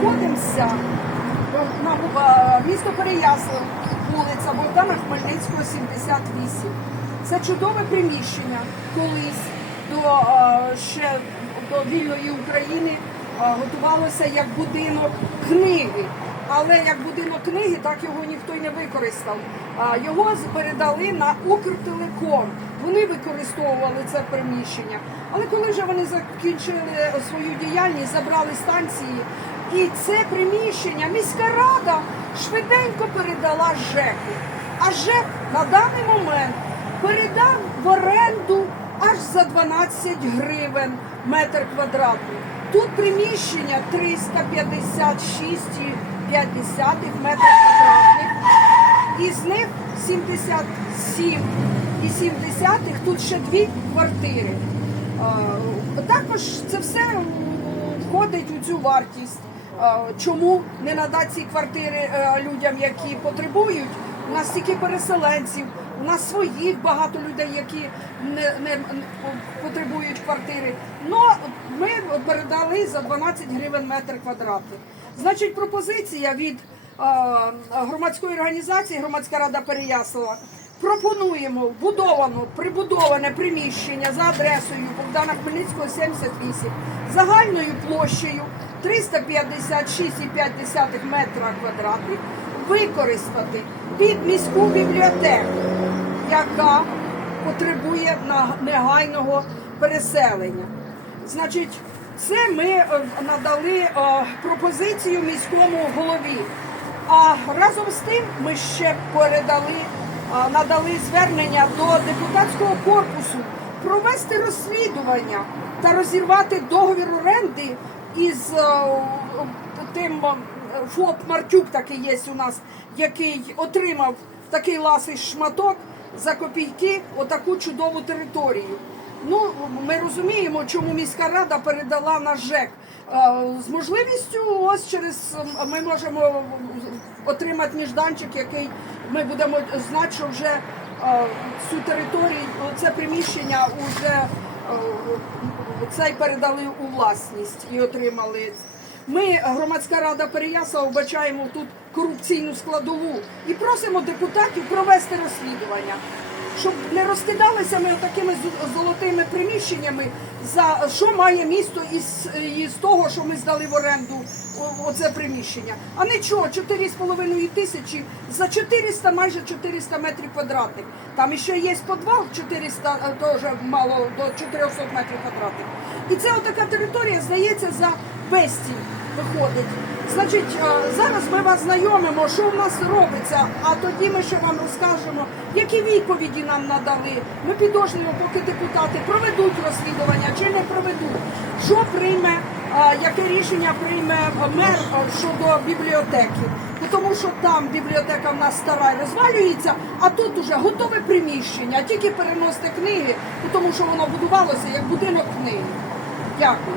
знаходиться на е, місто Переяслав, вулиця Богдана Хмельницького, 78. Це чудове приміщення колись до е, ще до вільної України е, готувалося як будинок книги. Але як будинок книги, так його ніхто й не використав. Його передали на Укртелеком. Вони використовували це приміщення. Але коли вже вони закінчили свою діяльність, забрали станції, і це приміщення міська рада швиденько передала ЖЕКу. А ЖЕК на даний момент передав в оренду аж за 12 гривень метр квадратний. Тут приміщення 356,5 метрів квадратних. Із них 77,7 тут ще дві квартири. Е, Також це все входить у цю вартість. Чому не надати ці квартири е, людям, які потребують? У нас стільки переселенців, у нас своїх багато людей, які не, не потребують квартири. Ну ми передали за 12 гривень метр квадратний. Значить, пропозиція від громадської організації Громадська рада Переяслава. Пропонуємо вбудовано прибудоване приміщення за адресою Богдана Хмельницького 78 загальною площею 356,5 метра квадратних використати під міську бібліотеку, яка потребує негайного переселення. Значить, це ми е, надали е, пропозицію міському голові. А разом з тим ми ще передали, е, надали звернення до депутатського корпусу провести розслідування та розірвати договір оренди із е, тим е, ФОП Мартюк такий є у нас, який отримав такий ласий шматок за копійки отаку чудову територію. Ну, ми розуміємо, чому міська рада передала на ЖЕК. Е, З можливістю, ось через ми можемо отримати нежданчик, який ми будемо знати, що вже цю територію, це приміщення вже цей передали у власність і отримали. Ми, громадська рада Переясла, вбачаємо тут корупційну складову і просимо депутатів провести розслідування, щоб не розкидалися ми такими золотими приміщеннями, за що має місто із, із того, що ми здали в оренду оце приміщення. А нічого, 4,5 тисячі за 400, майже 400 метрів квадратних. Там ще є підвал 400, е, теж мало до 400 метрів квадратних. І це отака територія, здається, за безцінь виходить. Значить, е, зараз ми вас знайомимо, що в нас робиться, а тоді ми ще вам розкажемо, які відповіді нам надали. Ми підождемо, поки депутати проведуть розслідування чи не проведуть. Що прийме, яке рішення прийме мер щодо бібліотеки. Ну, Тому що там бібліотека в нас стара і розвалюється, а тут уже готове приміщення, тільки переносити книги, ну, тому що воно будувалося як будинок книги. Дякую.